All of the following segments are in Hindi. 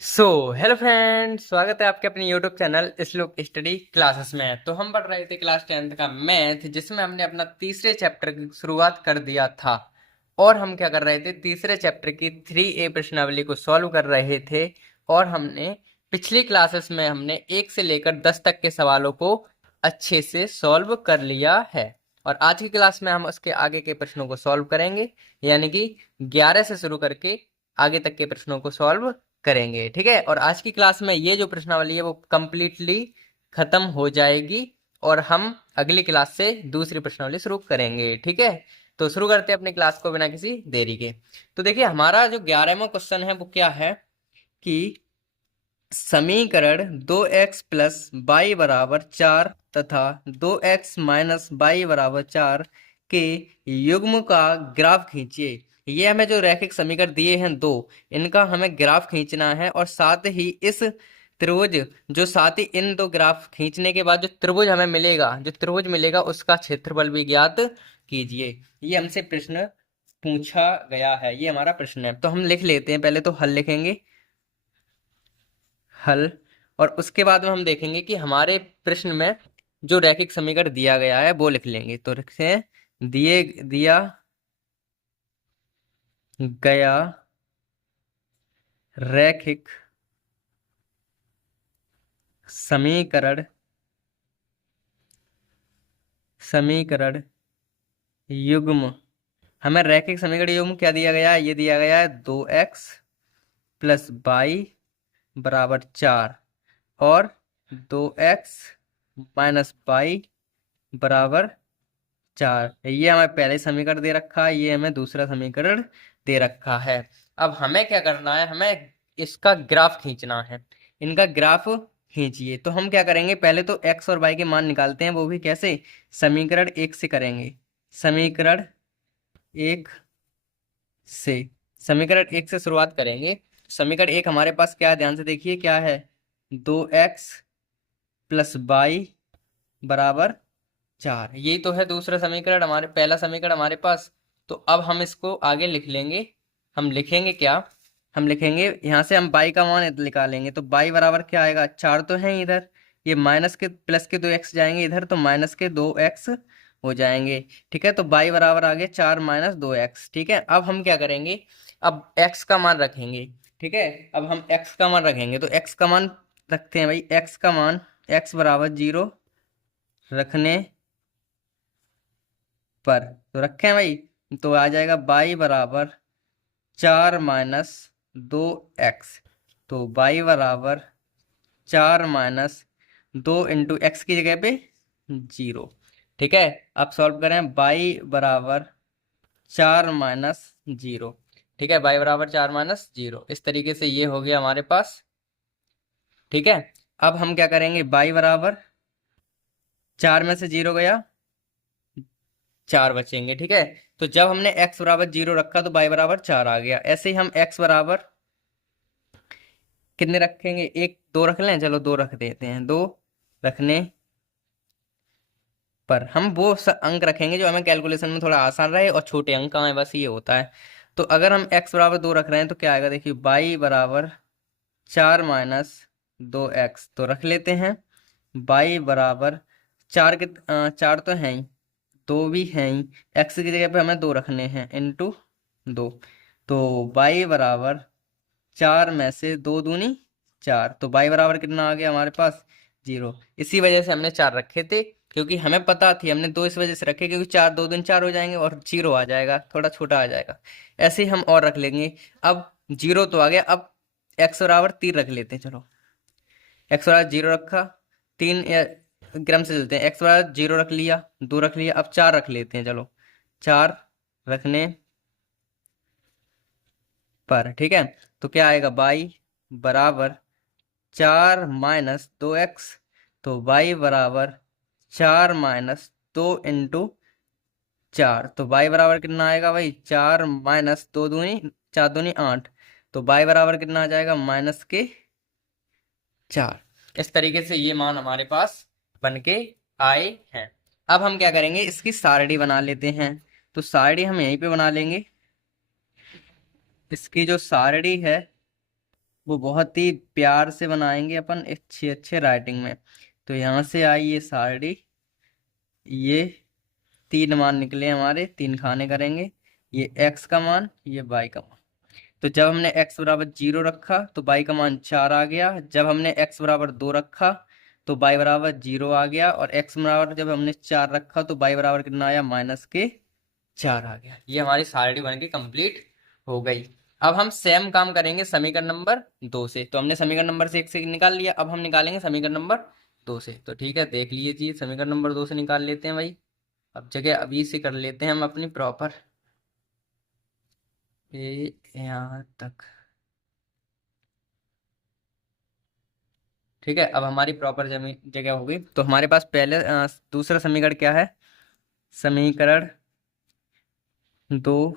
हेलो फ्रेंड्स, स्वागत है आपके अपने यूट्यूब चैनल श्लोक स्टडी क्लासेस में। तो हम पढ़ रहे थे क्लास 10th का मैथ, जिसमें हमने अपना तीसरे चैप्टर की शुरुआत कर दिया था। और हम क्या कर रहे थे, तीसरे चैप्टर की 3A प्रश्नावली को सॉल्व कर रहे थे। और हमने पिछली क्लासेस में हमने 1 से लेकर 10 तक के सवालों को अच्छे से सॉल्व कर लिया है। और आज की क्लास में हम उसके आगे के प्रश्नों को सॉल्व करेंगे, यानी कि 11 से शुरू करके आगे तक के प्रश्नों को सॉल्व करेंगे। ठीक है, और आज की क्लास में ये जो प्रश्नावली है वो कंप्लीटली खत्म हो जाएगी और हम अगली क्लास से दूसरी प्रश्नावली शुरू करेंगे। ठीक है, तो शुरू करते हैं अपनी क्लास को बिना किसी देरी के। तो देखिए, हमारा जो 11वां क्वेश्चन है वो क्या है कि समीकरण 2x प्लस वाई बराबर 4 तथा 2x माइनस वाई बराबर 4 के युग्म का ग्राफ खींचिए। ये हमें जो रैखिक समीकरण दिए हैं दो, इनका हमें ग्राफ खींचना है। और साथ ही इस त्रिभुज, जो साथ ही इन दो ग्राफ खींचने के बाद जो त्रिभुज हमें मिलेगा, जो त्रिभुज मिलेगा उसका क्षेत्रफल भी ज्ञात कीजिए। ये हमसे प्रश्न पूछा गया है, ये हमारा प्रश्न है। तो हम लिख लेते हैं, पहले तो हल लिखेंगे, हल। और उसके बाद में हम देखेंगे कि हमारे प्रश्न में जो रैखिक समीकरण दिया गया है वो लिख लेंगे। तो लिखते हैं, दिया गया रैखिक समीकरण समीकरण युग्म। हमें रैखिक समीकरण युग्म क्या दिया गया है, ये दिया गया है 2x प्लस वाई बराबर 4 और 2x माइनस वाई बराबर 4। ये हमें पहले समीकरण दे रखा है, ये हमें दूसरा समीकरण दे रखा है। अब हमें क्या करना है, हमें इसका ग्राफ खींचना है। इनका ग्राफ खींचिए। तो हम क्या करेंगे, पहले तो x और y के मान निकालते हैं, वो भी कैसे, समीकरण 1 से करेंगे। समीकरण 1 से समीकरण 1 से शुरुआत करेंगे। समीकरण 1 हमारे पास क्या है, ध्यान से देखिए क्या है, 2x प्लस वाई बराबर 4। यही तो है दूसरा समीकरण, हमारे पहला समीकरण हमारे पास। तो अब हम इसको आगे लिख लेंगे। हम लिखेंगे क्या, हम लिखेंगे यहाँ से हम बाई का मान निकालेंगे। तो बाई बराबर क्या आएगा, 4 तो है इधर, ये माइनस के प्लस के 2x जाएंगे इधर, तो माइनस के 2x हो जाएंगे। ठीक है, तो बाई बराबर आ गया 4 माइनस 2x। ठीक है, अब हम क्या करेंगे, अब x का मान रखेंगे। ठीक है, अब हम x का मान रखेंगे, तो x का मान रखते हैं भाई। x का मान, x बराबर 0 रखने पर, तो रखें भाई, तो आ जाएगा बाई बराबर 4 माइनस 2x। तो बाई बराबर 4 माइनस 2 इंटू एक्स की जगह पे 0। ठीक है, अब सॉल्व करें, बाई बराबर 4 माइनस 0। ठीक है, बाई बराबर 4 माइनस 0, इस तरीके से ये हो गया हमारे पास। ठीक है, अब हम क्या करेंगे, बाई बराबर 4 में से 0 गया, 4 बचेंगे। ठीक है, तो जब हमने x बराबर 0 रखा तो y बराबर 4 आ गया। ऐसे ही हम x बराबर कितने रखेंगे, एक दो रख लें, चलो दो रख देते हैं। दो रखने पर हम वो अंक रखेंगे जो हमें कैलकुलेशन में थोड़ा आसान रहे, और छोटे अंक का हमें बस ये होता है। तो अगर हम x बराबर 2 रख रहे हैं तो क्या आएगा, देखिए y बराबर 4 माइनस 2x, तो रख लेते हैं। y बराबर 4 के 4 तो है ही, दो भी हैं ही, x की जगह पे हमें 2 रखने हैं, इंटू 2। तो y बराबर 4 में से 2 दूनी 4, तो y बराबर कितना आ गया हमारे पास, 0। इसी वजह से हमने 4 रखे थे, क्योंकि हमें पता थी, हमने 2 इस वजह से रखे क्योंकि 4 2 दूनी 4 हो जाएंगे और 0 आ जाएगा, थोड़ा छोटा आ जाएगा। ऐसे ही हम और रख लेंगे। अब 0 तो आ गया, अब x बराबर 3 रख लेते हैं। चलो, x बराबर 0 रखा, 3 क्रम से चलते हैं। एक्स बराबर 0 रख लिया, 2 रख लिया, अब 4 रख लेते हैं। चलो, 4 रखने पर, ठीक है, तो क्या आएगा, बाई बराबर 4 माइनस 2x। तो बाई बराबर 4 माइनस 2 इंटू 4। तो बाई बराबर कितना आएगा भाई, 4 माइनस 2 दूनी 4 दूनी 8। तो बाई बराबर कितना आ जाएगा, माइनस के 4। इस तरीके से ये मान हमारे पास बन के आए हैं। अब हम क्या करेंगे, इसकी सारणी बना लेते हैं। तो सारणी हम यहीं पे बना लेंगे। इसकी जो सारणी है वो बहुत ही प्यार से बनाएंगे अपन अच्छे अच्छे राइटिंग में। तो यहाँ से आई ये सारणी, ये 3 मान निकले हमारे, 3 खाने करेंगे, ये x का मान, ये y का मान। तो जब हमने x बराबर 0 रखा तो y का मान 4 आ गया, जब हमने x बराबर 2 रखा तो y बराबर 0 आ गया, और x बराबर जब हमने 4 रखा तो y बराबर कितना आया, -4 आ गया। ये हमारी सारणी बन के कंप्लीट हो गई। अब हम सेम काम करेंगे समीकरण नंबर 2 से। तो हमने समीकरण नंबर 1 से निकाल लिया, अब हम निकालेंगे समीकरण नंबर 2 से। तो ठीक है, देख लीजिए, समीकरण नंबर 2 से निकाल लेते हैं भाई। अब जगह अभी से कर लेते हैं हम अपनी प्रॉपर, ये यहाँ तक। ठीक है, अब हमारी प्रॉपर जगह हो गई। तो हमारे पास पहले दूसरा समीकरण क्या है, समीकरण 2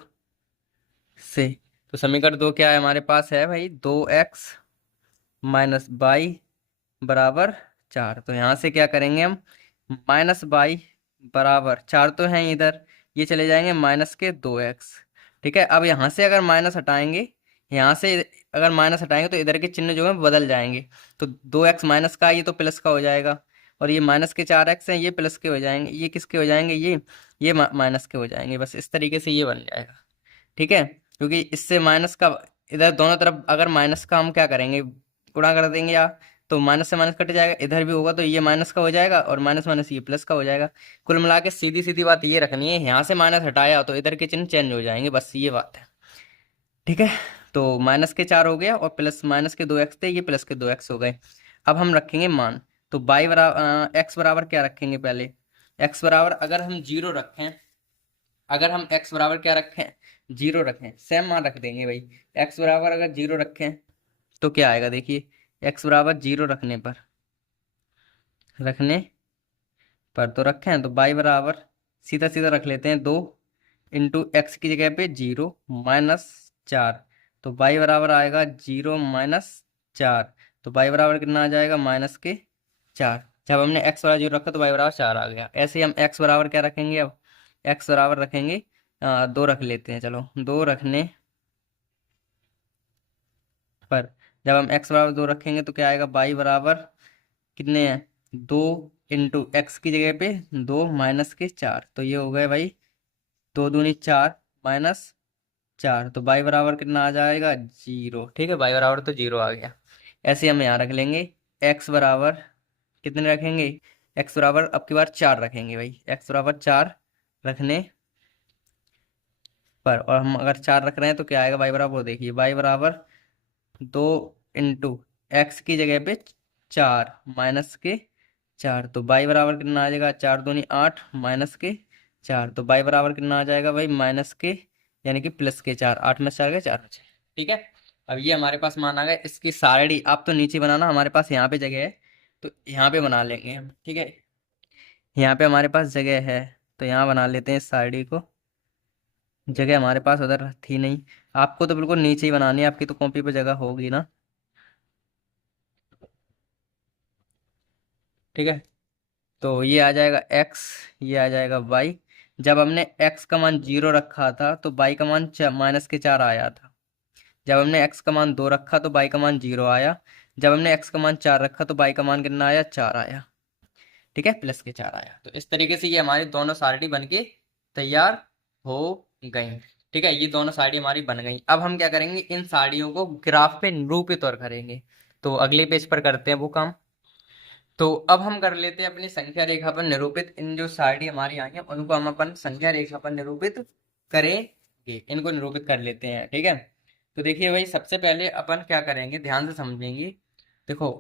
से। तो समीकरण 2 क्या है हमारे पास, है भाई 2x माइनस बाई बराबर 4। तो यहाँ से क्या करेंगे हम, माइनस बाई बराबर 4 तो हैं इधर, ये चले जाएंगे माइनस के 2x। ठीक है, अब यहाँ से अगर माइनस हटाएंगे, यहाँ से अगर माइनस हटाएंगे तो इधर के चिन्ह जो है बदल जाएंगे। तो 2x माइनस का, ये तो प्लस का हो जाएगा, और ये माइनस के 4x हैं, ये प्लस के हो जाएंगे, ये किसके हो जाएंगे, ये माइनस के हो जाएंगे। बस इस तरीके से ये बन जाएगा। ठीक है, क्योंकि इससे माइनस का इधर दोनों तरफ अगर माइनस का हम क्या करेंगे, गुणा कर देंगे, या तो माइनस से माइनस कट जाएगा, इधर भी होगा तो ये माइनस का हो जाएगा, और माइनस माइनस ये प्लस का हो जाएगा। कुल मिला के सीधी सीधी बात ये रखनी है, यहाँ से माइनस हटाया तो इधर के चिन्ह चेंज हो जाएंगे, बस ये बात है। ठीक है, तो माइनस के 4 हो गया, और प्लस माइनस के 2x थे, ये प्लस के 2x हो गए। अब हम रखेंगे मान। तो बाई बराबर एक्स बराबर क्या रखेंगे, पहले एक्स बराबर अगर हम 0 रखें, अगर हम x बराबर क्या रखें, 0 रखें, सेम मान रख देंगे भाई। x बराबर अगर 0 रखें तो क्या आएगा, देखिए x बराबर 0 रखने पर तो रखें, तो y बराबर सीधा सीधा रख लेते हैं, 2 इंटू एक्स की जगह पे 0 माइनस 4। तो y बराबर आएगा 0 माइनस 4। तो y बराबर कितना आ जाएगा, -4। जब हमने x बराबर 0 रखा तो y बराबर 4 आ गया। ऐसे ही हम x बराबर क्या रखेंगे, अब x बराबर रखेंगे 2 रख लेते हैं, चलो 2 रखने पर जब हम x बराबर 2 रखेंगे तो क्या आएगा, y बराबर कितने हैं, 2 इंटू एक्स की जगह पे 2 माइनस के 4। तो ये हो गए भाई 2 दूनी 4 माइनस 4। तो y बराबर कितना आ जाएगा, 0। ठीक है, y बराबर तो 0 आ गया। ऐसे हम यहाँ रख लेंगे, x बराबर कितने रखेंगे, x बराबर अब की बार 4 रखेंगे भाई, x बराबर 4 रखने पर, और हम अगर 4 रख रहे हैं तो क्या आएगा, y बराबर देखिए, y बराबर 2 इंटू एक्स की जगह पे 4 माइनस के 4। तो y बराबर कितना आ जाएगा, 4 दूनी 8 माइनस के 4। तो y बराबर कितना आ जाएगा भाई, माइनस के यानी कि प्लस के 4, 8 में 4 गए 4 में 6। ठीक है, अब ये हमारे पास मान आ गया। इसकी सारणी आप तो नीचे बनाना, हमारे पास यहाँ पे जगह है तो यहाँ पे बना लेंगे हम। ठीक है, यहाँ पे हमारे पास जगह है तो यहाँ बना लेते हैं सारणी को। जगह हमारे पास उधर थी नहीं, आपको तो बिल्कुल नीचे ही बनानी है, आपकी तो कॉपी पे जगह होगी ना। ठीक है, तो ये आ जाएगा x, ये आ जाएगा y। जब हमने x का मान 0 रखा था तो y का मान -4 आया था। जब हमने x का मान 2 रखा तो y का मान 0 आया। जब हमने x का मान 4 रखा तो y का मान कितना आया, 4 आया। ठीक है, प्लस के 4 आया। तो इस तरीके से ये हमारी दोनों सारणी बन के तैयार हो गई। ठीक है, ये दोनों सारणी हमारी बन गई। अब हम क्या करेंगे, इन सारणियों को ग्राफ पे निरूपित और करेंगे। तो अगले पेज पर करते हैं वो काम। तो अब हम कर लेते हैं अपनी संख्या रेखा पर निरूपित इन जो सारणी हमारी आई है, उनको हम अपन संख्या रेखा पर निरूपित करेंगे, इनको निरूपित कर लेते हैं। ठीक है, तो देखिए भाई, सबसे पहले अपन क्या करेंगे, ध्यान से समझेंगे। देखो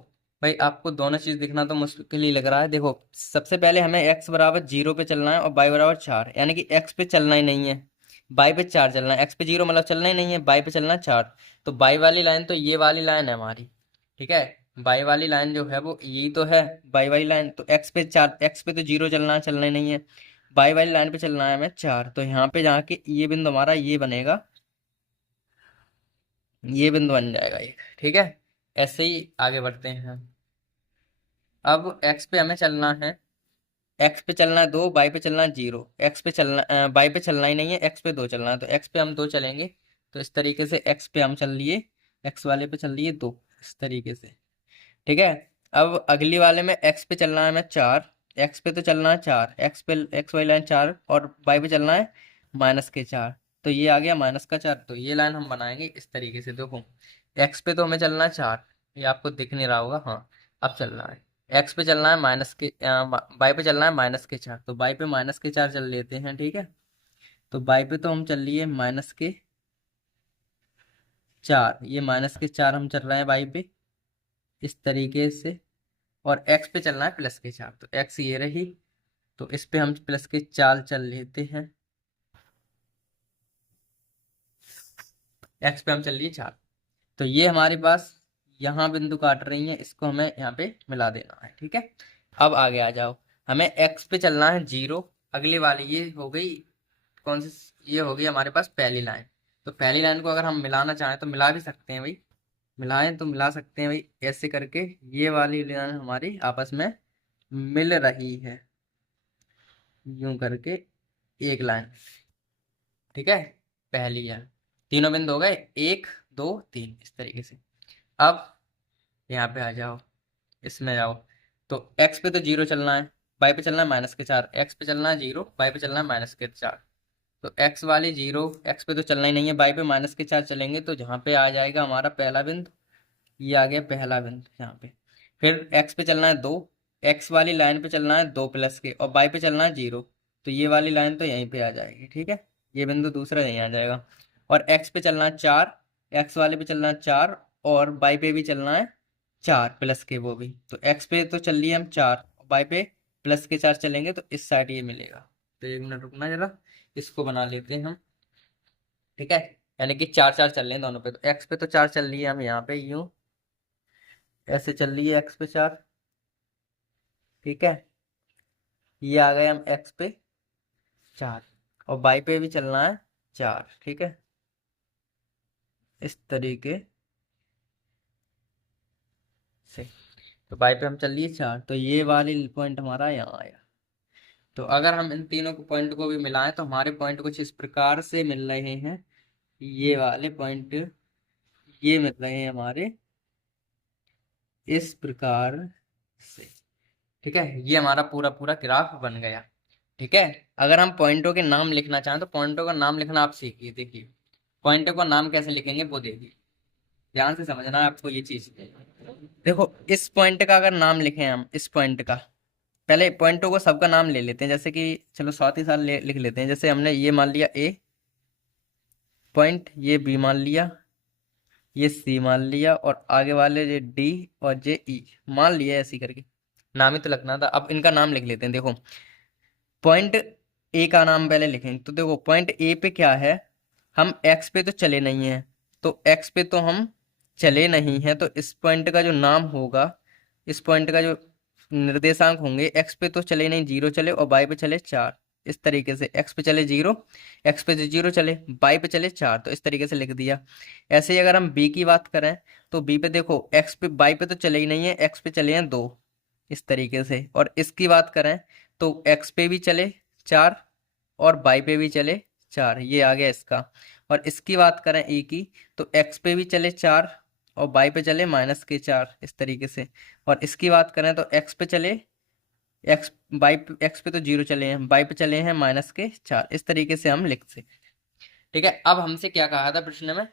भाई, आपको दोनों चीज दिखना तो मुश्किल ही लग रहा है। देखो, सबसे पहले हमें x बराबर 0 पे चलना है और y बराबर 4, यानी कि x पे चलना ही नहीं है, y पे 4 चलना है। x पे 0 मतलब चलना ही नहीं है, y पे चलना है 4। तो y वाली लाइन तो ये वाली लाइन है हमारी। ठीक है, बाई वाली लाइन जो है वो यही तो है, बाई वाली लाइन। तो एक्स पे 4, एक्स पे तो 0 चलना है, चलना ही नहीं है, बाई वाली लाइन पे चलना है हमें 4। तो यहाँ पे जाके ये बिंदु हमारा ये बनेगा, ये बिंदु बन जाएगा एक। ठीक है, ऐसे ही आगे बढ़ते हैं हम। अब एक्स पे हमें चलना है, एक्स पे चलना है 2, बाई पे चलना है 0। एक्स पे चलना, बाई पे चलना ही नहीं है, एक्स पे 2 चलना है, तो एक्स पे हम 2 चलेंगे। तो इस तरीके से एक्स पे हम चल लिए, एक्स वाले पे चल लिए 2। इस तरीके से। ठीक है, अब अगली वाले में एक्स पे चलना है हमें 4, एक्स पे तो चलना है 4, एक्स पे एक्स वाली लाइन 4 और वाई पे चलना है -4। तो ये आ गया -4। तो ये लाइन हम बनाएंगे इस तरीके से। देखो एक्स पे तो हमें चलना है 4, ये आपको दिख नहीं रहा होगा, हाँ अब चल रहा है। एक्स पे चलना है वाई पे चलना है -4, तो वाई पे -4 चल लेते हैं। ठीक है, तो वाई पे तो हम चल लिए -4, ये -4 हम चल रहे हैं वाई पे इस तरीके से। और एक्स पे चलना है +4, तो एक्स ये रही, तो इस पे हम +4 चल लेते हैं। एक्स पे हम चल लिए 4, तो ये हमारे पास यहाँ बिंदु काट रही है, इसको हमें यहाँ पे मिला देना है। ठीक है, अब आगे आ जाओ, हमें एक्स पे चलना है 0। अगली वाली ये हो गई कौन सी, ये हो गई हमारे पास पहली लाइन। तो पहली लाइन को अगर हम मिलाना चाहें तो मिला भी सकते हैं भाई, मिलाएं तो मिला सकते हैं भाई, ऐसे करके ये वाली लाइन हमारी आपस में मिल रही है, यूं करके एक लाइन। ठीक है, पहली लाइन, तीनों बिंदु हो गए 1 2 3 इस तरीके से। अब यहाँ पे आ जाओ, इसमें जाओ, तो एक्स पे तो 0 चलना है, वाई पे चलना है -4, एक्स पे चलना है 0, वाई पे चलना है -4। तो एक्स वाली 0, एक्स पे तो चलना ही नहीं है, वाई पे -4 चलेंगे, तो जहाँ पे आ जाएगा हमारा पहला बिंदु, ये आ गया पहला बिंदु यहाँ पे। फिर एक्स पे चलना है 2, एक्स वाली लाइन पे चलना है 2 प्लस के, और वाई पे चलना है 0, तो ये वाली लाइन तो यहीं पे आ जाएगी। ठीक है, ये बिंदु दूसरा यहीं आ जाएगा। और एक्स पे चलना है 4, एक्स वाले पे चलना है 4, और वाई पे भी चलना है 4 प्लस के, वो भी। तो एक्स पे तो चल लिए हम 4, वाई पे +4 चलेंगे, तो इस साइड ये मिलेगा। तो 1 मिनट रुकना जरा, इसको बना लेते हैं हम। ठीक है, यानी कि 4 4 चल रहे हैं दोनों पे, तो एक्स पे तो 4 चल लिए हम यहाँ पे यूं, ऐसे चल रही है एक्स पे 4। ठीक है, ये आ गए हम एक्स पे 4, और वाई पे भी चलना है 4। ठीक है, इस तरीके से। तो वाई पे हम चल लिए 4, तो ये वाली पॉइंट हमारा यहाँ आया। तो अगर हम इन तीनों को पॉइंट को भी मिलाएं तो हमारे पॉइंट कुछ इस प्रकार से मिल रहे हैं, ये वाले पॉइंट ये मिल रहे हैं हमारे इस प्रकार से। ठीक है, ये हमारा पूरा पूरा ग्राफ बन गया। ठीक है, अगर हम पॉइंटों के नाम लिखना चाहें तो पॉइंटों का नाम लिखना आप सीखिए। देखिए पॉइंटों का नाम कैसे लिखेंगे वो देखिए, ध्यान से समझना है आपको ये चीज। देखो इस पॉइंट का अगर नाम लिखें हम, इस पॉइंट का, पहले पॉइंटों को सबका नाम ले लेते हैं, जैसे कि चलो साथ ही साथ लिख लेते हैं। जैसे हमने ये मान लिया ए पॉइंट, ये बी मान लिया, ये सी मान लिया, और आगे वाले ये डी और जे ई मान लिया, ऐसे ही करके नाम ही तो लगना था। अब इनका नाम लिख लेते हैं। देखो पॉइंट ए का नाम पहले लिखेंगे, तो देखो पॉइंट ए पे क्या है, हम एक्स पे तो चले नहीं हैं, तो एक्स पे तो हम चले नहीं हैं, तो इस पॉइंट का जो नाम होगा, इस पॉइंट का जो निर्देशांक होंगे, एक्स पे तो चले नहीं 0 चले, और वाई पे चले 4। इस तरीके से एक्स पे चले 0, एक्स पे तो 0 चले, वाई पे चले 4, तो इस तरीके से लिख दिया। ऐसे ही अगर हम बी की बात करें तो बी पे देखो एक्स पे वाई पे तो चले ही नहीं है, एक्स पे चले हैं 2 इस तरीके से। और इसकी बात करें तो एक्स पे भी चले 4 और वाई पे भी चले 4, ये आ गया इसका। और इसकी बात करें ई की, तो एक्स पे भी चले 4 और वाई पे चले -4 इस तरीके से। और इसकी बात करें तो एक्स पे चले, एक्स पे तो 0 चले हैं, वाई पे चले हैं -4, इस तरीके से हम लिख सकते। ठीक है, अब हमसे क्या कहा था प्रश्न में,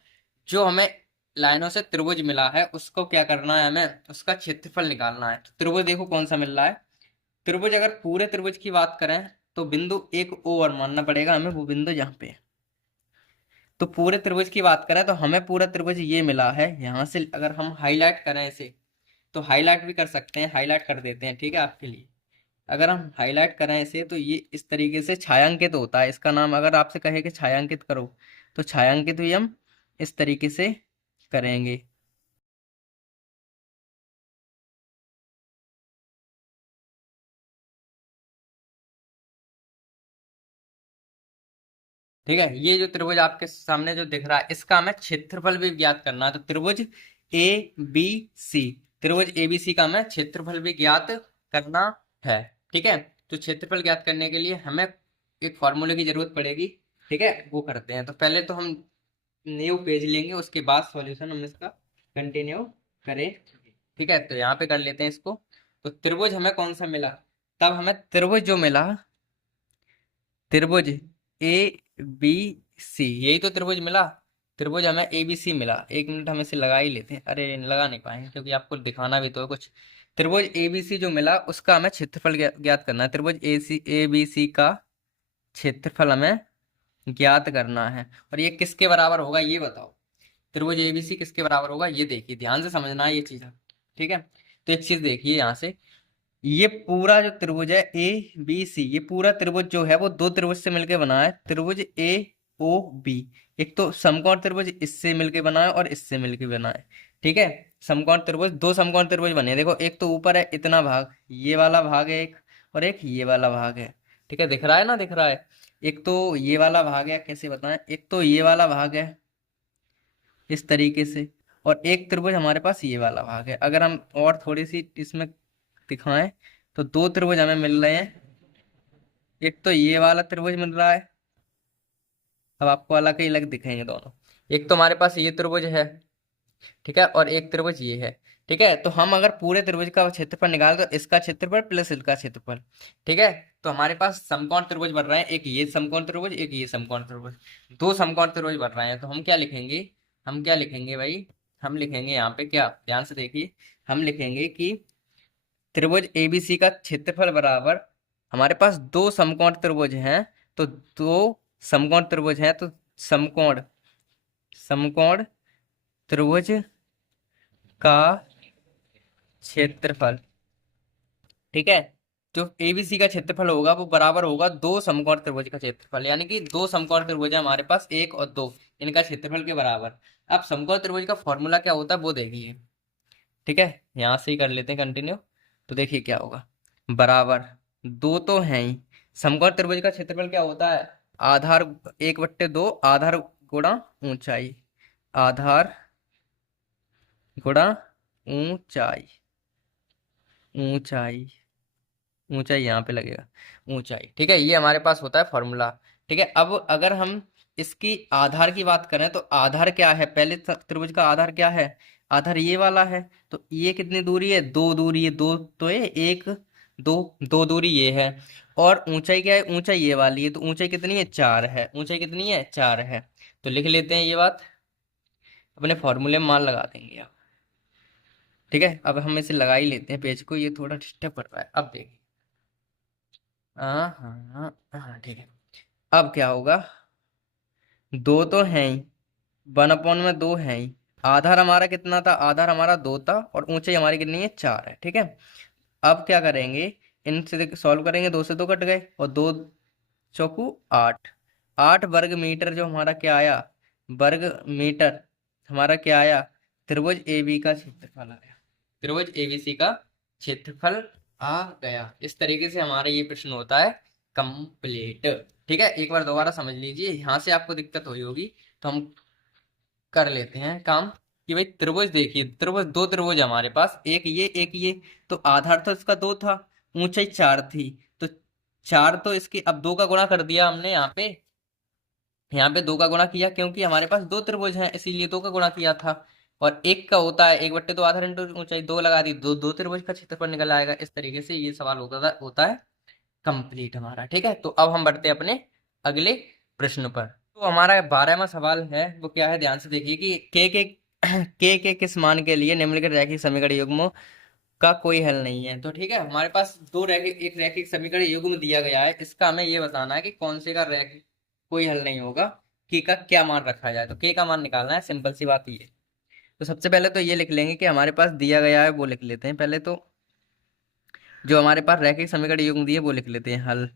जो हमें लाइनों से त्रिभुज मिला है उसको क्या करना है, हमें उसका क्षेत्रफल निकालना है। तो त्रिभुज देखो कौन सा मिल रहा है। त्रिभुज अगर पूरे त्रिभुज की बात करें तो बिंदु एक ओ और मानना पड़ेगा हमें, वो बिंदु यहाँ पे है। तो पूरे त्रिभुज की बात करें तो हमें पूरा त्रिभुज ये मिला है। यहाँ से अगर हम हाईलाइट करें इसे, तो हाईलाइट भी कर सकते हैं, हाईलाइट कर देते हैं ठीक है आपके लिए। अगर हम हाईलाइट करें इसे तो ये इस तरीके से छायांकित होता है। इसका नाम अगर आपसे कहे कि छायांकित करो, तो छायांकित भी हम इस तरीके से करेंगे। ठीक है, ये जो त्रिभुज आपके सामने जो दिख रहा है इसका हमें क्षेत्रफल भी ज्ञात करना है। तो त्रिभुज ए बी सी, त्रिभुज ए बी सी का हमें क्षेत्रफल भी ज्ञात करना है। ठीक है, तो क्षेत्रफल ज्ञात करने के लिए हमें एक फॉर्मूले की जरूरत पड़ेगी। ठीक है, वो करते हैं। तो पहले तो हम न्यू पेज लेंगे, उसके बाद सॉल्यूशन हम इसका कंटिन्यू करें। ठीक है, तो यहाँ पे कर लेते हैं इसको। तो त्रिभुज हमें कौन सा मिला? तब हमें त्रिभुज जो मिला, त्रिभुज ए बी सी, यही तो त्रिभुज मिला। त्रिभुज हमें ए बी सी मिला। एक मिनट हम इसे लगा ही लेते हैं, अरे लगा नहीं पाएंगे क्योंकि आपको दिखाना भी तो है कुछ। त्रिभुज ए बी सी जो मिला उसका हमें क्षेत्रफल ज्ञात करना है। त्रिभुज ए बी सी का क्षेत्रफल हमें ज्ञात करना है। और ये किसके बराबर होगा ये बताओ। त्रिभुज एबीसी किसके बराबर होगा ये देखिए, ध्यान से समझना है ये चीज। ठीक है, तो एक चीज देखिए यहाँ से, ये पूरा जो त्रिभुज है ए बी सी, ये पूरा त्रिभुज जो है वो दो त्रिभुज से मिलकर बना है। त्रिभुज ए ओ बी, एक तो समकोण त्रिभुज इससे मिलके बना है और इससे मिलके बना है। ठीक है, समकोण त्रिभुज, दो समकोण त्रिभुज बने हैं। देखो एक तो ऊपर है इतना भाग, ये वाला भाग है एक, और एक ये वाला भाग है। ठीक है, दिख रहा है ना, दिख रहा है। एक तो ये वाला भाग है, कैसे बताएं, एक तो ये वाला भाग है इस तरीके से, और एक त्रिभुज हमारे पास ये वाला भाग है। अगर हम और थोड़ी सी इसमें दिखाएं तो दो त्रिभुज हमें मिल रहे हैं। एक तो ये वाला त्रिभुज मिल रहा है, अब आपको अलग ही अलग दिखेंगे दोनों। एक तो हमारे पास ये त्रिभुज है, ठीक है, और एक त्रिभुज ये है। ठीक है, तो हम अगर पूरे त्रिभुज का क्षेत्रफल निकालें तो इसका क्षेत्रफल प्लस इसका क्षेत्रफल। ठीक है, तो हमारे पास समकोण त्रिभुज बन रहे हैं, एक ये समकोण त्रिभुज, एक ये समकोण त्रिभुज, दो समकोण त्रिभुज बन रहे हैं। तो हम क्या लिखेंगे, हम क्या लिखेंगे भाई, हम लिखेंगे यहाँ पे क्या, ध्यान से देखिए, हम लिखेंगे कि त्रिभुज एबीसी का क्षेत्रफल बराबर, हमारे पास दो समकोण त्रिभुज हैं, तो दो समकोण त्रिभुज हैं, तो समकोण समकोण त्रिभुज का क्षेत्रफल। ठीक है, जो एबीसी का क्षेत्रफल होगा वो बराबर होगा दो समकोण त्रिभुज का क्षेत्रफल, यानी कि दो समकोण त्रिभुज है हमारे पास, एक और दो, इनका क्षेत्रफल के बराबर। अब समकोण त्रिभुज का फॉर्मूला क्या होता है वो देखिए। ठीक है, यहां से ही कर लेते हैं कंटिन्यू। तो देखिए क्या होगा, बराबर, दो तो है ही, समकोण त्रिभुज का क्षेत्रफल क्या होता है, आधार 1/2, आधार गुणा ऊंचाई, आधार गुणा ऊंचाई, ऊंचाई, ऊंचाई यहाँ पे लगेगा, ऊंचाई। ठीक है, ये हमारे पास होता है फॉर्मूला। ठीक है, अब अगर हम इसकी आधार की बात करें तो आधार क्या है, पहले त्रिभुज का आधार क्या है, आधार ये वाला है। तो ये कितनी दूरी है, दो दूरी है, दो तो है एक, दो, दो दूरी ये है। और ऊंचाई क्या है, ऊंचाई ये वाली है, तो ऊंचाई कितनी है, चार है। ऊंचाई कितनी है, चार है। तो लिख लेते हैं ये बात, अपने फॉर्मूले में मान लगा देंगे आप। ठीक है, अब हम इसे लगा ही लेते हैं पेज को, ये थोड़ा डिस्टर्ब कर रहा है। अब देखिए, हाँ हाँ हाँ ठीक है। अब क्या होगा, दो तो है ही, 1/, में दो है ही। आधार हमारा कितना था, आधार हमारा दो था, और ऊंचाई हमारी कितनी है, चार है। ठीक है, अब क्या करेंगे, इनसे सॉल्व करेंगे, दो से दो कट गए, और दो चौकू आठ, 8 वर्ग मीटर जो हमारा क्या आया, वर्ग मीटर हमारा क्या आया, त्रिभुज ए बी का क्षेत्रफल आया, त्रिभुज एबीसी का क्षेत्रफल आ गया। इस तरीके से हमारा ये प्रश्न होता है कंप्लीट। ठीक है, एक बार दोबारा समझ लीजिए, यहाँ से आपको दिक्कत हुई होगी, तो हम कर लेते हैं काम। कि भाई त्रिभुज देखिए, त्रिभुज, दो त्रिभुज है हमारे पास, एक ये एक ये, तो आधार तो इसका दो था, ऊंचाई चार थी, तो चार तो इसके, अब दो का गुणा कर दिया हमने यहाँ पे, यहाँ पे दो का गुणा किया क्योंकि हमारे पास दो त्रिभुज हैं इसीलिए दो का गुणा किया था। और एक का होता है 1/2 आधार इंटू ऊंचाई, दो लगा दी, दो दो त्रिभुज का क्षेत्रफल निकल आएगा। इस तरीके से ये सवाल होता है कंप्लीट हमारा। ठीक है, तो अब हम बढ़ते हैं अपने अगले प्रश्न पर। तो हमारा 12वां सवाल है वो क्या है, ध्यान से देखिए कि के किस मान के लिए निम्नलिखित रैखिक समीकरण युग्मों का कोई हल नहीं है। तो ठीक है, हमारे पास एक रैखिक समीकरण युग्म दिया गया है, इसका हमें ये बताना है कि कौन से का रैखिक कोई हल नहीं होगा, के का क्या मान रखा जाए। तो के का मान निकालना है, सिंपल सी बात ये। तो सबसे पहले तो ये लिख लेंगे कि हमारे पास दिया गया है, वो लिख लेते हैं पहले तो। जो हमारे पास रैखिक समीकरण युग्म दिए वो लिख लेते हैं, हल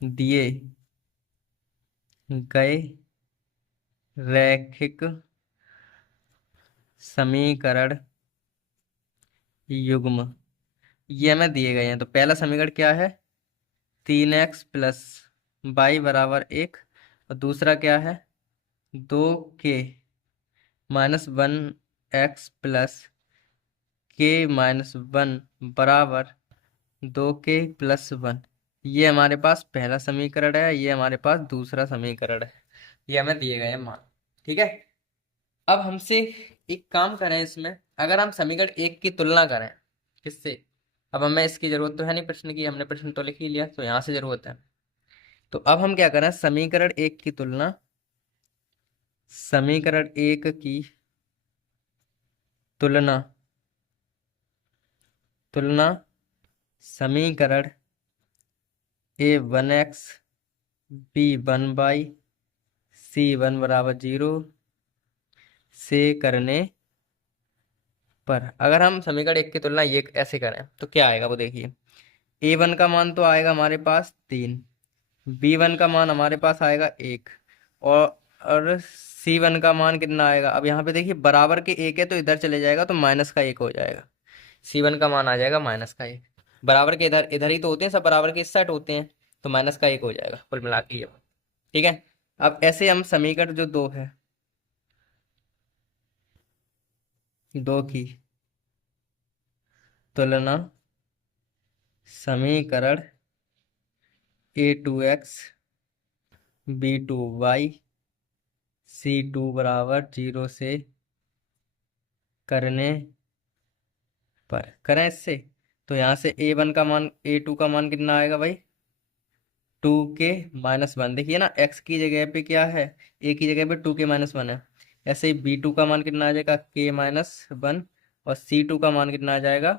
दिए गए रैखिक समीकरण युग्म, ये हमें दिए गए हैं। तो पहला समीकरण क्या है, 3x + y बराबर 1, और दूसरा क्या है, 2k-1x + k-1 बराबर 2k+1। ये हमारे पास पहला समीकरण है, ये हमारे पास दूसरा समीकरण है, ये हमें दिए गए हैं मान। ठीक है, अब हमसे एक काम करें इसमें, अगर हम समीकरण एक की तुलना करें किससे, अब हमें इसकी जरूरत तो है नहीं प्रश्न की, हमने प्रश्न तो लिख ही लिया, तो यहाँ से जरूरत है। तो अब हम क्या करें, समीकरण एक की तुलना, समीकरण एक की तुलना, तुलना समीकरण a1x b1/c1 बराबर 0 से करने पर, अगर हम समीकरण एक की तुलना ये ऐसे करें तो क्या आएगा वो देखिए। a1 का मान तो आएगा हमारे पास 3, b1 का मान हमारे पास आएगा 1, और c1 का मान कितना आएगा। अब यहाँ पे देखिए बराबर के 1 है तो इधर चले जाएगा तो -1 हो जाएगा, c1 का मान आ जाएगा -1। बराबर के इधर इधर ही तो होते हैं सब, बराबर के इस साइड होते हैं, तो -1 हो जाएगा कुल मिला के ये। ठीक है, अब ऐसे हम समीकरण जो दो है, दो की तुलना समीकरण a2x b2y c2 बराबर 0 से करने पर करें इससे, तो यहाँ से a1 का मान a2 का मान कितना आएगा भाई, 2 के -1। देखिए ना, x की जगह पे क्या है, a की जगह पे 2 के -1 है। ऐसे ही b2 का मान कितना आ जाएगा k-1, और c2 का मान कितना आ जाएगा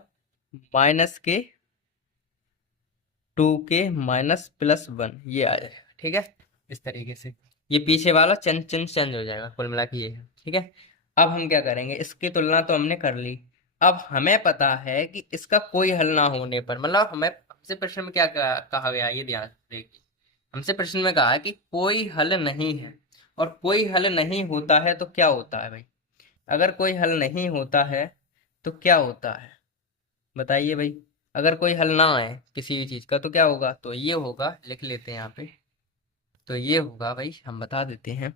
-2 के -+1 ये आ जाएगा। ठीक है, इस तरीके से ये पीछे वाला चेंज हो जाएगा, कुल मिला के ये है। ठीक है, अब हम क्या करेंगे, इसकी तुलना तो हमने कर ली, अब हमें पता है कि इसका कोई हल ना होने पर, मतलब हमें हमसे प्रश्न में क्या कहा गया, ये ध्यान देखिए। हमसे प्रश्न में कहा है कि कोई हल नहीं है, और कोई हल नहीं होता है तो क्या होता है भाई, अगर कोई हल नहीं होता है तो क्या होता है बताइए भाई। अगर कोई हल ना आए किसी भी चीज का तो क्या होगा, तो ये होगा, लिख लेते हैं यहाँ पे। तो ये होगा भाई, हम बता देते हैं,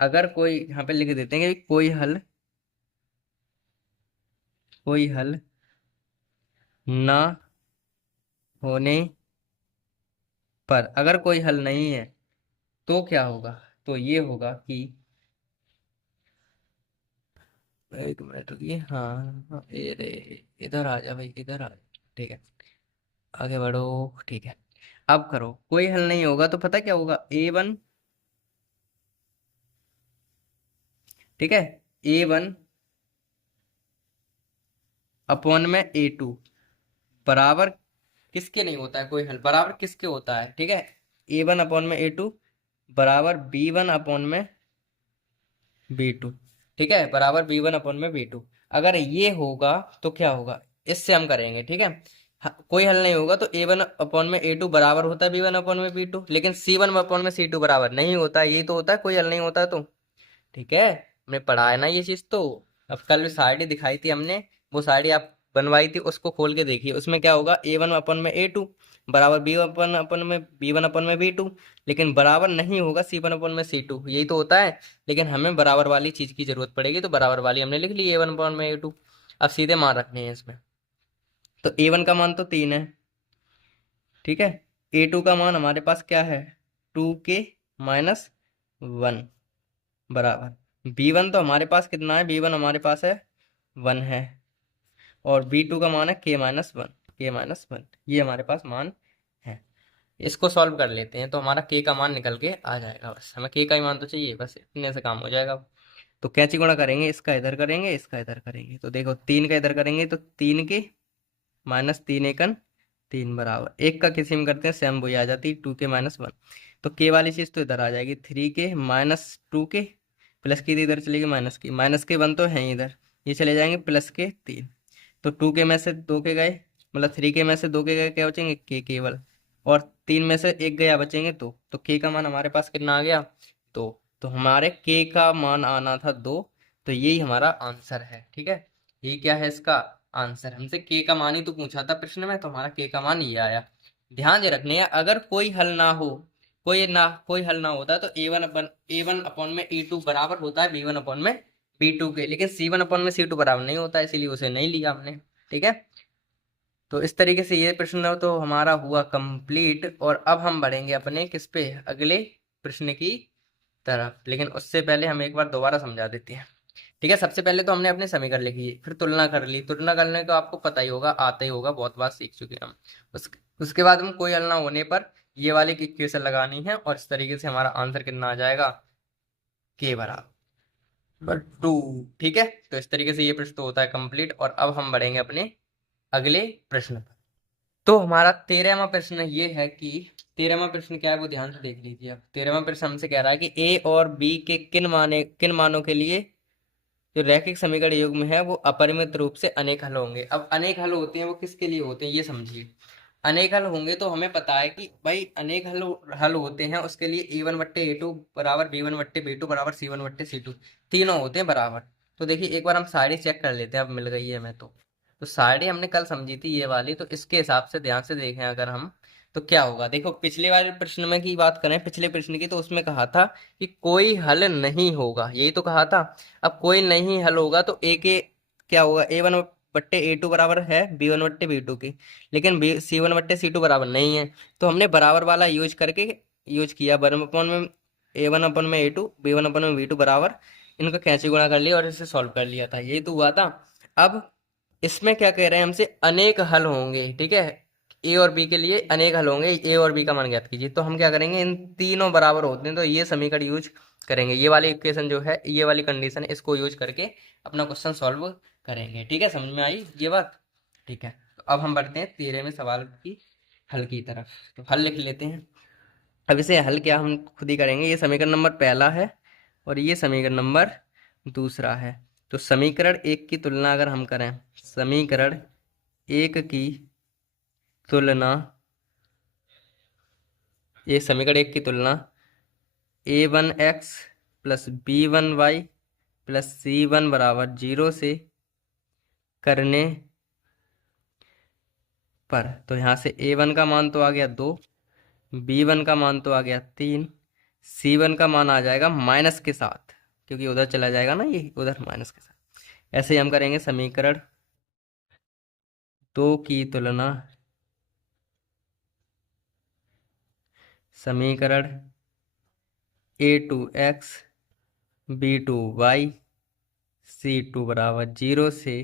अगर कोई, यहाँ पे लिख देते हैं कि कोई हल ना होने पर, अगर कोई हल नहीं है तो क्या होगा, तो ये होगा कि, एक मिनट रुकिए, हाँ हाँ, अरे इधर आ जा भाई, इधर आ जा। ठीक है, आगे बढ़ो। ठीक है, अब करो, कोई हल नहीं होगा तो पता क्या होगा, a1, ठीक है, a1 अपॉन में a2 बराबर किसके नहीं होता है कोई हल, बराबर किसके होता है, ठीक है, a1/a2 बराबर b1/b2। ठीक है, बराबर b1/b2। अगर ये होगा तो क्या होगा, इससे हम करेंगे। ठीक है, कोई हल नहीं होगा तो a1/a2 बराबर होता है b1/b2, लेकिन c1/c2 बराबर नहीं होता है, यही तो होता है कोई हल नहीं होता तो। ठीक है, हमने पढ़ा है ना ये चीज तो। अब कल साइड दिखाई थी हमने, वो साइड आप बनवाई थी, उसको खोल के देखिए, उसमें क्या होगा, a1/a2 बराबर b1/b2, लेकिन बराबर नहीं होगा c1/c2, यही तो होता है। लेकिन हमें बराबर वाली चीज की जरूरत पड़ेगी, तो बराबर वाली हमने लिख ली a1/a2। अब सीधे मान रखने हैं इसमें, तो a1 का मान तो 3 है, ठीक है, a2 का मान हमारे पास क्या है, 2 के-1 बराबर b1 तो हमारे पास कितना है, b1 हमारे पास है 1 है, और b2 का मान है k-1, ये हमारे पास मान है। इसको सॉल्व कर लेते हैं तो हमारा k का मान निकल के आ जाएगा, बस हमें k का ही मान तो चाहिए, बस इतने से काम हो जाएगा। तो कैंची गुणा करेंगे, इसका इधर करेंगे, इसका इधर करेंगे, तो देखो 3 का इधर करेंगे तो 3 के-3 बराबर, एक का किसी में करते हैं सेम वही आ जाती, 2 के-1, तो k वाली चीज तो इधर आ जाएगी, 3 के-2 के प्लस की इधर चलेगी -1 तो है इधर, ये चले जाएंगे +3। तो 2 के में से 2 के गए, मतलब 3 के में से 2 के गए, क्या बचेंगे k केवल, और 3 में से 1 गया, बचेंगे 2, तो k का मान हमारे पास कितना आ गया, 2। तो हमारे k का मान आना था 2, तो यही हमारा आंसर है। ठीक है, ये क्या है इसका आंसर, हमसे k का मान ही तो पूछा था प्रश्न में, तो हमारा k का मान ये आया। ध्यान ये रखने है, अगर कोई हल ना हो, कोई हल ना होता तो a1/a2 बराबर होता है b1/b2 के, लेकिन c1/c2 बराबर नहीं होता, इसीलिए उसे नहीं लिया हमने। ठीक है, तो इस तरीके से ये प्रश्न तो हमारा हुआ कंप्लीट, और अब हम बढ़ेंगे अपने किस पे, अगले प्रश्न की तरफ, लेकिन उससे पहले हम एक बार दोबारा समझा देते हैं। ठीक है, सबसे पहले तो हमने अपने समीकरण लिखी, फिर तुलना कर ली। तुलना करने का आपको पता ही होगा, आता ही होगा, बहुत बार सीख चुके हैं हम। उसके बाद हम कोई हल ना होने पर ये वाली इक्वेशन लगानी है, और इस तरीके से हमारा आंसर कितना आ जाएगा, के बराबर 2। ठीक है, तो इस तरीके से ये प्रश्न तो होता है कंप्लीट। और अब हम बढ़ेंगे अपने अगले प्रश्न पर। तो हमारा 13वां प्रश्न ये है कि 13वां प्रश्न क्या है वो ध्यान से देख लीजिए। अब 13वां प्रश्न हमसे कह रहा है कि ए और बी के किन मानों के लिए जो रैखिक समीकरण युग्म है वो अपरिमित रूप से अनेक हल होंगे। अब अनेक हल होते हैं वो किसके लिए होते हैं ये समझिए। अनेक हल होंगे तो हमें पता है कि भाई अनेक हल होते हैं, उसके लिए a1/a2 बराबर b1/b2 बराबर c1/c2 तीनों होते हैं बराबर। तो देखिए एक बार हम साइड चेक कर लेते हैं, अब मिल गई है हमें। तो साइड हमने कल समझी थी ये वाली, तो इसके हिसाब से ध्यान से देखें अगर हम, तो क्या होगा। देखो पिछले वाले प्रश्न में की बात करें, पिछले प्रश्न की, तो उसमें कहा था कि कोई हल नहीं होगा, यही तो कहा था। अब कोई नहीं हल होगा तो ए के क्या होगा, a1/a2 बराबर है b1/b2 की, लेकिन c1/c2 बराबर नहीं है। तो हमने बराबर वाला यूज किया, वन अपन में a1/a2 b1/b2 बराबर, इनका कैंची गुणा कर लिया और इसे सॉल्व कर लिया था, यही तो हुआ था। अब इसमें क्या कह रहे हैं हमसे, अनेक हल होंगे। ठीक है, ए और बी के लिए अनेक हल होंगे, ए और बी का मान ज्ञात कीजिए। तो हम क्या करेंगे, इन तीनों बराबर होते हैं तो ये समीकरण यूज करेंगे, ये वाली इक्वेशन जो है, ये वाली कंडीशन इसको यूज करके अपना क्वेश्चन सॉल्व करेंगे। ठीक है, समझ में आई ये बात। ठीक है, तो अब हम बढ़ते हैं 13वें सवाल की हल की तरफ। तो हल लिख लेते हैं। अब इसे हल क्या हम खुद ही करेंगे। ये समीकरण नंबर पहला है और ये समीकरण नंबर दूसरा है। तो समीकरण एक की तुलना अगर हम करें, समीकरण एक की तुलना, ये समीकरण एक की तुलना a1x plus b1y plus c1 बराबर 0 से करने पर, तो यहाँ से a1 का मान तो आ गया 2, b1 का मान तो आ गया 3, c1 का मान आ जाएगा माइनस के साथ, क्योंकि उधर चला जाएगा ना, ये उधर माइनस के साथ। ऐसे ही हम करेंगे समीकरण दो की तुलना समीकरण a2x b2y c2 बराबर 0 से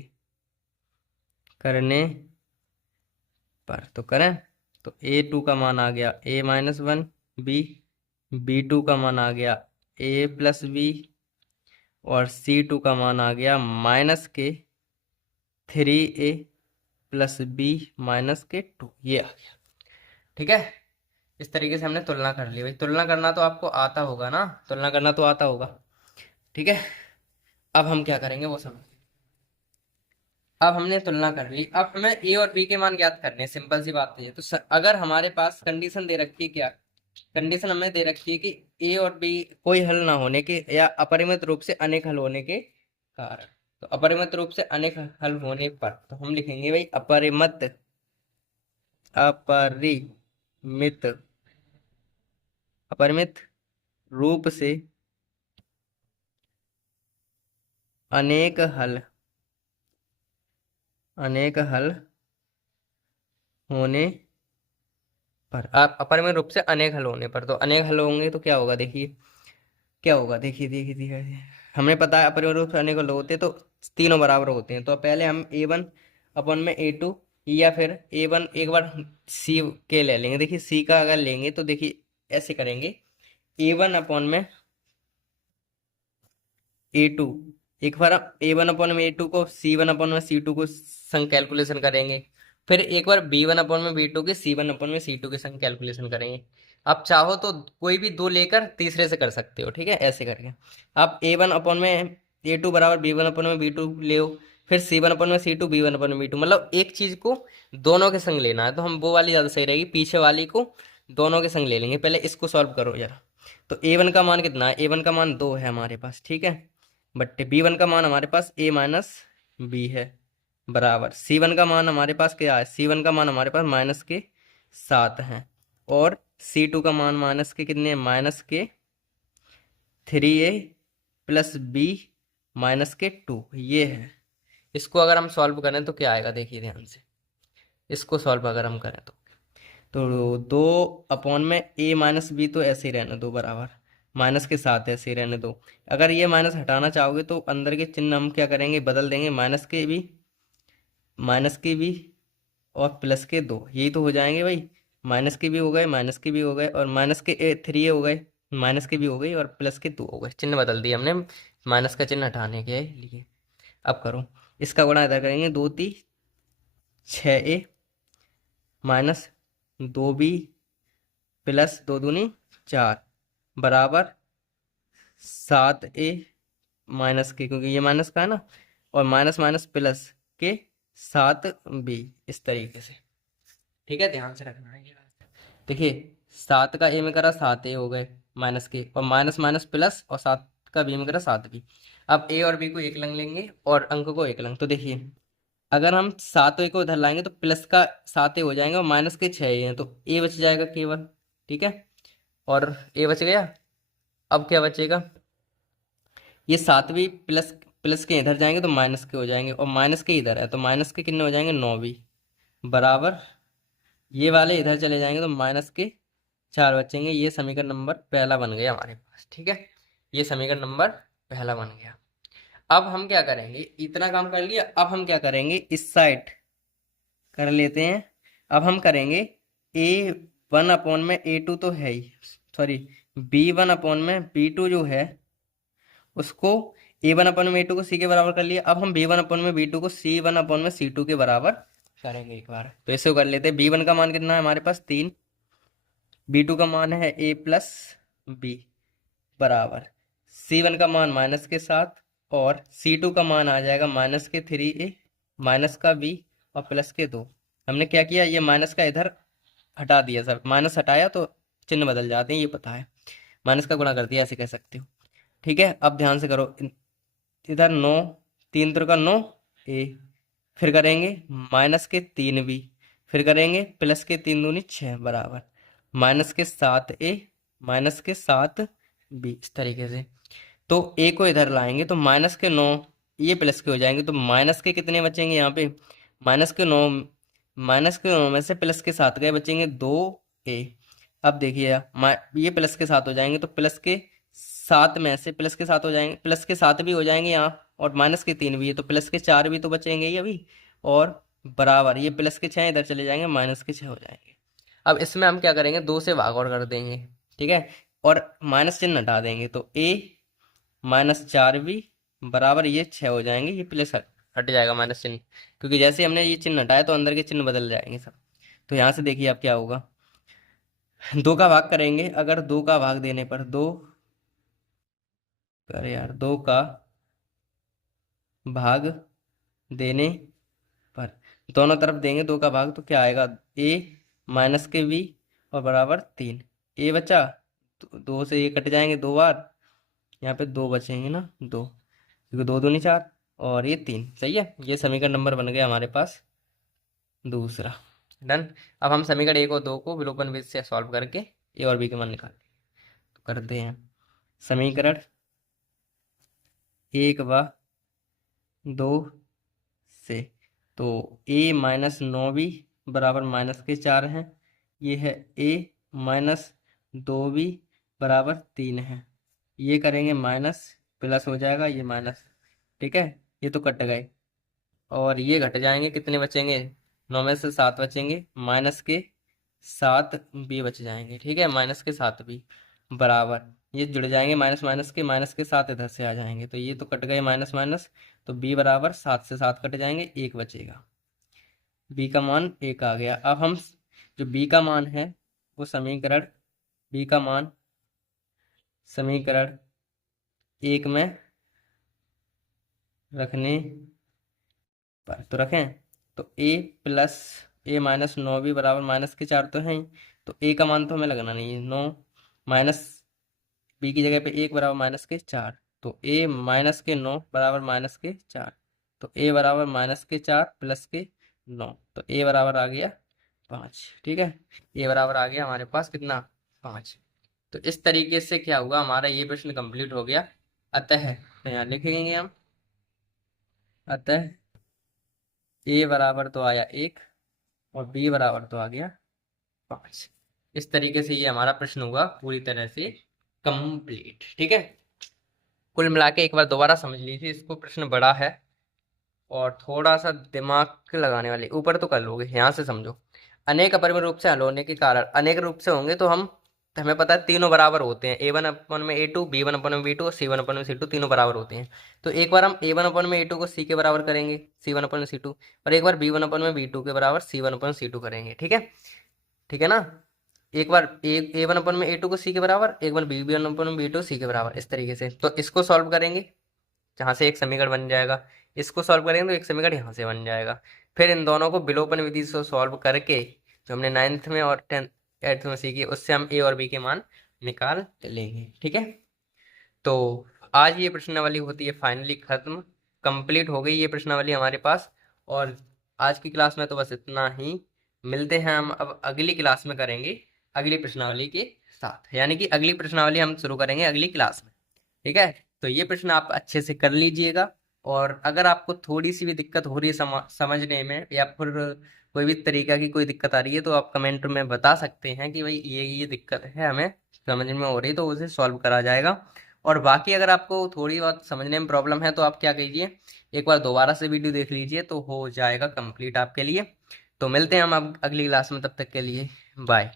करने पर, तो करें। तो a2 का मान आ गया a-1 b2 का मान आ गया a प्लस बी, और c2 का मान आ गया माइनस के 3a प्लस बी माइनस के 2, ये आ गया। ठीक है, इस तरीके से हमने तुलना कर ली। भाई तुलना करना तो आपको आता होगा ना, तुलना करना तो आता होगा। ठीक है, अब हम क्या करेंगे वो समझ। अब हमने तुलना कर ली, अब हमें ए और बी के मान ज्ञात करने हैं। सिंपल सी बात है। तो अगर हमारे पास कंडीशन दे रखी है, क्या कंडीशन हमें दे रखी है कि ए और बी कोई हल ना होने के या अपरिमित रूप से अनेक हल होने के कारण। तो अपरिमित रूप से अनेक हल होने पर तो हम लिखेंगे भाई अपरिमित अपरिमित रूप से अनेक हल होने पर, आप अपरिमित रूप से अनेक हल होने पर, तो अनेक हल होंगे तो क्या होगा, देखिए क्या होगा, देखिए देखिए देखिए। हमें पता है अपरिमित रूप से अनेक हल होते हैं तो तीनों बराबर होते हैं। तो पहले हम a1/a2 या फिर a1 एक बार c के ले लेंगे। देखिए c का अगर लेंगे तो देखिए ऐसे करेंगे, a1/a2, एक बार a1/a2 को c1/c2 को संग कैलकुलेशन करेंगे, फिर एक बार b1/b2 के c1/c2 के संग कैलकुलेशन करेंगे। आप चाहो तो कोई भी दो लेकर तीसरे से कर सकते हो। ठीक है, ऐसे करके आप a1/a2 बराबर b1/b2 ले, फिर c1/c2 b1/b2, मतलब एक चीज को दोनों के संग लेना है। तो हम वो वाली ज्यादा सही रहेगी, पीछे वाली को दोनों के संग ले लेंगे। पहले इसको सॉल्व करो जरा। तो a1 का मान कितना है, a1 का मान 2 है हमारे पास। ठीक है, बट्टे b1 का मान हमारे पास a माइनस बी है, बराबर c1 का मान हमारे पास क्या है, c1 का मान हमारे पास माइनस के 7 है, और c2 का मान माइनस के कितने, माइनस के 3a प्लस बी माइनस के 2, ये है। इसको अगर हम सॉल्व करें तो क्या आएगा, देखिए ध्यान से। इसको सॉल्व अगर हम करें तो 2 अपॉन में a माइनस बी, तो ऐसे ही रहना 2 बराबर, माइनस के साथ ऐसे ही रहने दो। अगर ये माइनस हटाना चाहोगे तो अंदर के चिन्ह हम क्या करेंगे, बदल देंगे, माइनस के भी और प्लस के दो, यही तो हो जाएंगे भाई। माइनस के भी हो गए, माइनस के भी हो गए, और माइनस के 3 हो गए, माइनस के भी हो गई, और प्लस के 2 हो गए। चिन्ह बदल दिए हमने माइनस का चिन्ह हटाने के लिए। अब करो, इसका गुणा इधर करेंगे, 2 × 3 = 6a माइनस 2b प्लस 2 × 2 = 4 बराबर 7a माइनस के, क्योंकि ये माइनस का है ना, और माइनस माइनस प्लस के 7b, इस तरीके से। ठीक है, ध्यान से रखना है ये। देखिए, 7 का ए में करा 7a हो गए माइनस के, और माइनस माइनस प्लस, और 7 का बी में करा 7b। अब ए और बी को एक लंग लेंगे और अंक को एक लंग। तो देखिए, अगर हम 7 को इधर लाएंगे तो प्लस का 7a हो जाएंगे, और माइनस के 6a हैं, तो ए बच जाएगा केवल। ठीक है, और ए बच गया। अब क्या बचेगा, ये 7 भी प्लस प्लस के इधर जाएंगे तो माइनस के हो जाएंगे, और माइनस के इधर है तो माइनस के कितने हो जाएंगे, 9 भी बराबर, ये वाले इधर चले जाएंगे तो माइनस के 4 बचेंगे। ये समीकरण नंबर पहला बन गया हमारे पास। ठीक है, ये समीकरण नंबर पहला बन गया। अब हम क्या करेंगे, इतना काम कर लिया, अब हम क्या करेंगे, इस साइड कर लेते हैं। अब हम करेंगे A1/A2 तो है ही, सॉरी, B1/B2 जो है उसको, A1/A2 को C के बराबर कर लिया। अब हम B1/B2 को C1/C2 के बराबर करेंगे एक बार। तो इसे कर लेते हैं। B1 का मान कितना है हमारे पास, 3। B2 का मान है A+B बराबर C1 का मान माइनस के 7, और C2 का मान आ जाएगा माइनस के 3a माइनस का b और प्लस के 2। हमने क्या किया, ये माइनस का इधर हटा दिया, सर माइनस हटाया तो चिन्ह बदल जाते हैं, ये पता है। माइनस का गुणा कर दिया, ऐसे कह सकते हो। ठीक है, अब ध्यान से करो, इधर 9, 3 × 9 a, फिर करेंगे माइनस के 3b, फिर करेंगे प्लस के 3 × 2 = 6 बराबर माइनस के 7a माइनस के 7b, इस तरीके से। तो a को इधर लाएंगे तो माइनस के 9, ये प्लस के हो जाएंगे, तो माइनस के कितने बचेंगे यहाँ पे, माइनस के 9 में से प्लस के 7 गए, बचेंगे 2a। अब देखिए, ये प्लस के 7 हो जाएंगे, तो प्लस के 7 में से प्लस के 7 हो जाएंगे, प्लस के 7 भी हो जाएंगे यहाँ, और माइनस के 3 भी है, तो प्लस के 4 भी तो बचेंगे ही अभी, और बराबर ये प्लस के 6 इधर चले जाएंगे, माइनस के 6 हो जाएंगे। अब इसमें हम क्या करेंगे, 2 से भाग और कर देंगे। ठीक है, और माइनस चिन्ह हटा देंगे, तो A-4b बराबर ये 6 हो जाएंगे, ये प्लस हट जाएगा माइनस चिन्ह, क्योंकि जैसे हमने ये चिन्ह हटाया तो अंदर के चिन्ह बदल जाएंगे सब। तो यहाँ से देखिए अब क्या होगा, 2 का भाग करेंगे, अगर 2 का भाग देने पर, 2 अरे यार 2 का भाग देने पर दोनों तरफ देंगे 2 का भाग, तो क्या आएगा, a माइनस के b और बराबर 3। a बचा, 2 से ये कट जाएंगे 2 बार, यहाँ पे 2 बचेंगे ना, 2, क्योंकि 2 दूनी 4 और ये 3। सही है, ये समीकरण नंबर बन गया हमारे पास दूसरा। डन। अब हम समीकरण 1 और 2 को विलोपन विधि से सॉल्व करके ए और बी के मान निकाल तो करते हैं। समीकरण 1 व 2 से, तो A-9b बराबर माइनस के 4 हैं, ये है A-2b बराबर 3 है, ये करेंगे माइनस, प्लस हो जाएगा ये माइनस। ठीक है, ये तो कट गए, और ये घट जाएंगे, कितने बचेंगे, 9 में से 7 बचेंगे, माइनस के 7b बच जाएंगे। ठीक है, माइनस के 7b बराबर, ये जुड़ जाएंगे, माइनस माइनस के, माइनस के 7 इधर से आ जाएंगे, तो ये तो कट गए माइनस माइनस, तो b बराबर 7 से 7 कट जाएंगे, 1 बचेगा। b का मान 1 आ गया। अब हम जो b का मान है वो समीकरण, b का मान समीकरण 1 में रखने पर, तो रखें, तो A+A-9b बराबर माइनस के 4 तो हैं ही, तो a का मान तो हमें लगना नहीं है, 9 माइनस b की जगह पे 1 बराबर माइनस के 4, तो a माइनस के 9 बराबर माइनस के 4, तो a बराबर माइनस के 4 प्लस के 9, तो a बराबर आ गया 5। ठीक है, a बराबर आ गया हमारे पास कितना, 5। तो इस तरीके से क्या हुआ, हमारा ये प्रश्न कंप्लीट हो गया। अतः, तो यहाँ लिखेंगे हम, अतः a बराबर तो आया 1 और b बराबर तो आ गया 5। इस तरीके से ये हमारा प्रश्न हुआ पूरी तरह से कंप्लीट। ठीक है, कुल मिला के एक बार दोबारा समझ लीजिए इसको, प्रश्न बड़ा है और थोड़ा सा दिमाग लगाने वाले, ऊपर तो कर लोगे, यहाँ से समझो। अनेक अपरिमेय रूप से हल होने के कारण, अनेक रूप से होंगे तो हमें पता है तीनों बराबर होते हैं, ए वन अपन में ए टू, बी वन अपन में बी टू और सी वन अपन में सी टू, तीनों बराबर होते हैं। तो एक बार हम ए वन अपन में ए टू को सी के बराबर करेंगे, सी वन अपन में सी टू, और एक बार बी वन अपन में बी टू के बराबर सी वन अपन सी टू करेंगे। ठीक है, ठीक है ना। एक बार ए वन अपन में ए टू को सी के बराबर, एक बार बी वन अपन में बी टू सी के बराबर, इस तरीके से। तो इसको सॉल्व करेंगे, जहाँ से एक समीकरण बन जाएगा, इसको सॉल्व करेंगे तो एक समीकरण यहाँ से बन जाएगा। फिर इन दोनों को विलोपन विधि से सॉल्व करके, जो हमने 9th में और 8th में सीखी, उससे हम ए और बी के मान निकाल लेंगे। ठीक है, तो आज ये प्रश्नावली होती है फाइनली खत्म, कंप्लीट हो गई ये प्रश्नावली हमारे पास। और आज की क्लास में तो बस इतना ही, मिलते हैं हम अब अगली क्लास में, करेंगे अगली प्रश्नावली के साथ, यानी कि अगली प्रश्नावली हम शुरू करेंगे अगली क्लास में। ठीक है, तो ये प्रश्न आप अच्छे से कर लीजिएगा। और अगर आपको थोड़ी सी भी दिक्कत हो रही है समझने में, या फिर कोई भी तरीका की कोई दिक्कत आ रही है, तो आप कमेंट में बता सकते हैं कि भाई ये दिक्कत है हमें समझने में हो रही है, तो उसे सॉल्व करा जाएगा। और बाकी अगर आपको थोड़ी बहुत समझने में प्रॉब्लम है तो आप क्या कीजिए, एक बार दोबारा से वीडियो देख लीजिए तो हो जाएगा कंप्लीट आपके लिए। तो मिलते हैं हम अब अगली क्लास में, तब तक के लिए बाय।